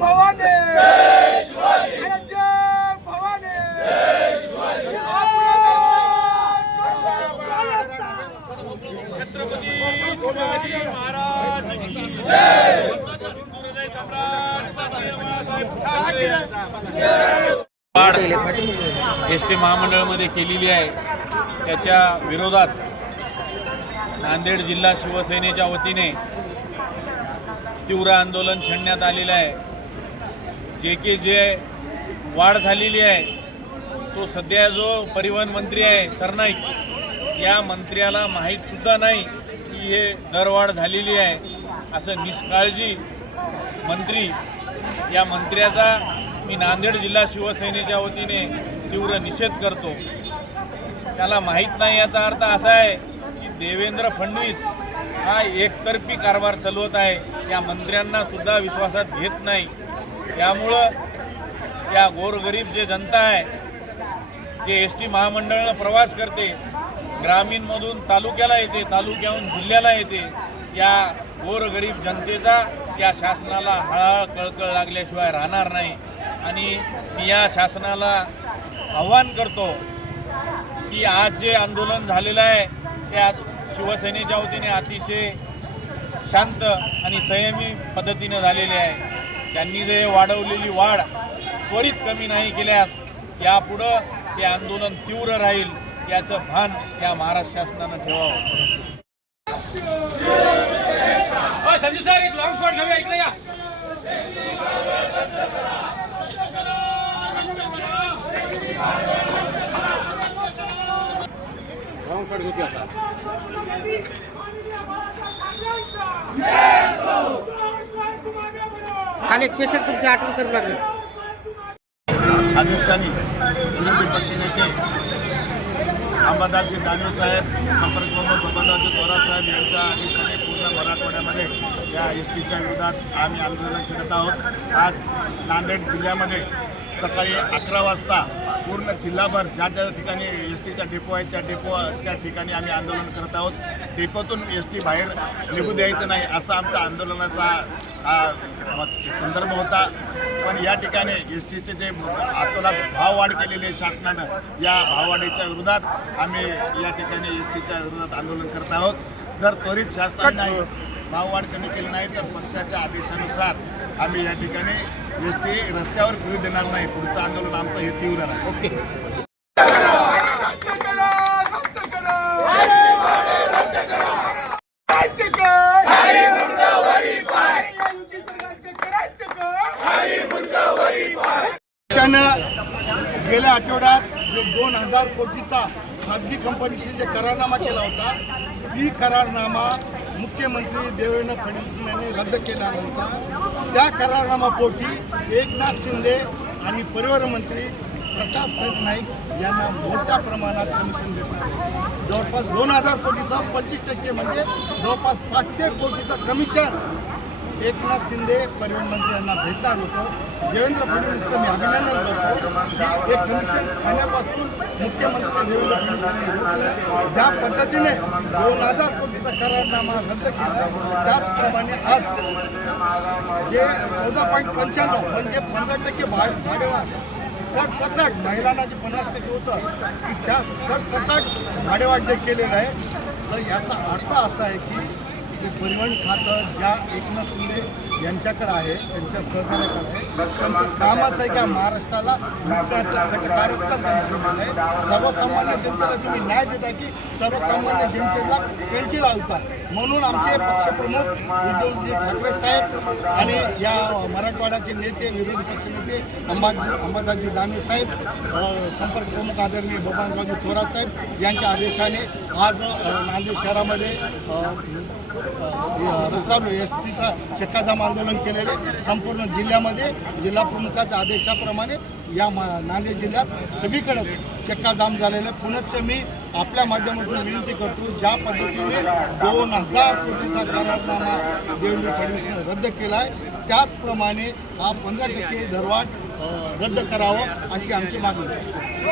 Bhavani. Chhatrapati Shivaji Maharaj S T महामंडळामध्ये केलेली आहे. त्याच्या विरोधात नांदेड जिल्हा शिवसेनेच्या वतीने तीव्र आंदोलन छेडण्यात आलेलं आहे. जे की जे वाढ झालेली आहे तो सध्या जो परिवहन मंत्री आहे सरनाईक या मंत्र्याला माहीत सुद्धा नाही की हे दरवाढ झालेली आहे. असं निष्काळजी मंत्री या मंत्र्याचा मी नांदेड जिल्हा शिवसेनेच्या वतीने तीव्र निषेध करतो. त्याला माहीत नाही याचा अर्थ असा आहे की देवेंद्र फडणवीस हा एकतर्फी कारभार चालवत आहे या मंत्र्यांना सुद्धा विश्वासात घेत नाही. त्यामुळं या गोरगरीब जे जनता आहे जे एस टी महामंडळानं प्रवास करते ग्रामीणमधून तालुक्याला येते तालुक्याहून जिल्ह्याला येते या गोरगरीब जनतेचा या शासनाला हळहळ कळकळ लागल्याशिवाय राहणार नाही. आणि मी या शासनाला आव्हान करतो की आज जे आंदोलन झालेलं आहे त्यात शिवसेनेच्या वतीने अतिशय शांत आणि संयमी पद्धतीनं झालेले आहे. त्यांनी जे वाढवलेली वाढ त्वरित कमी नाही केल्यास यापुढं हे आंदोलन तीव्र राहील याचं भान या महाराष्ट्र शासनानं ठेवावं. संजू सर एक लॉंग शॉट घेऊया ऐकलं या. काल अनेक पेशंट तुमची आठवण करू लागले. आदर्शाने विरोधी पक्षनेते अंबादासजी दानवे साहेब संपर्क अंबादासजी बबनरावजी थोरात साहेब यांच्या आदेशाने पूर्ण मराठवाड्यामध्ये या एस टीच्या विरोधात आम्ही आंदोलन छेडत आहोत. आज नांदेड जिल्ह्यामध्ये सकाळी अकरा वाजता पूर्ण जिल्हाभर ज्या ज्या ठिकाणी एस टीच्या डेपो आहेत त्या डेपोच्या ठिकाणी आम्ही आंदोलन करत आहोत. डेपोतून एस टी बाहेर निघू द्यायचं नाही असा आमचा आंदोलनाचा संदर्भ होता. पण या ठिकाणी एस टीचे जे आतोला भाववाढ केलेली आहे शासनानं या भाववाढीच्या विरोधात आम्ही या ठिकाणी एस टीच्या विरोधात आंदोलन करत आहोत. जर त्वरित शासनाने भाववाढ कमी केली नाही तर पक्षाच्या आदेशानुसार आम्ही या ठिकाणी एस टी रस्त्यावर फिरू देणार नाही. पुढचं आंदोलन आमचं हे तीव्र आहे ओके. गेल्या आठवड्यात जो दोन हजार कोटीचा खाजगी कंपनीशी जे करारनामा केला होता ती करारनामा मुख्यमंत्री देवेंद्र फडणवीस यांनी रद्द केल्यानंतर त्या करारनामापोटी एकनाथ शिंदे आणि परिवहन मंत्री प्रताप सरनाईक नाईक यांना मोठ्या प्रमाणात कमिशन देणार आहे. जवळपास दोन हजार कोटीचा पंचवीस टक्के म्हणजे जवळपास पाचशे कोटीचं कमिशन एकनाथ शिंदे परिवहन मंत्री यांना भेटणार होतो देवेंद्र फडणवीसचं मी अभिनंदन करतो की एक कमिशन खाण्यापासून मुख्यमंत्री देवेंद्र फडणवीस ज्या पद्धतीने दोन हजार कोटीचा करारनामा रद्द केला त्याचप्रमाणे आज जे चौदा पॉईंट पंच्याण्णव म्हणजे पंधरा टक्के भाड भाडेवाढ सरसकट महिलांना जे पन्नास टक्के होतं की त्या सरसकट भाडेवाढ जे केलेलं आहे तर याचा अर्थ असा आहे की ते परिवहन खातं ज्या एकनाथ शिंदे यांच्याकडे आहे त्यांच्या सहकार्याकडे आहे त्यांचं कामच आहे का महाराष्ट्राला लुटण्याचं कटकारस्थान आहे? सर्वसामान्य जनतेला तुम्ही न्याय देता की सर्वसामान्य जनतेला त्यांची लावता म्हणून आमचे पक्षप्रमुख उद्धवजी ठाकरे साहेब आणि या मराठवाड्याचे नेते विरोधी पक्षनेते अंबाजी अंबादाजी दानवे साहेब संपर्क प्रमुख आदरणीय बबनरावजी थोरात साहेब यांच्या आदेशाने आज नांदेड शहरामध्ये अ, रस्त्यावर एस टीचा चक्काजाम आंदोलन केलेले संपूर्ण जिल्ह्यामध्ये जिल्हा प्रमुखाच्या आदेशाप्रमाणे या मा नांदेड जिल्ह्यात सगळीकडेच चक्काजाम झालेलं आहे. पुनश्च मी आपल्या माध्यमातून विनंती करतो ज्या पद्धतीने दोन हजार कोटीचा करारनामा देवेंद्र फडणवीसने रद्द केला आहे त्याचप्रमाणे हा पंधरा टक्के दरवाढ रद्द करावं अशी आमची मागणी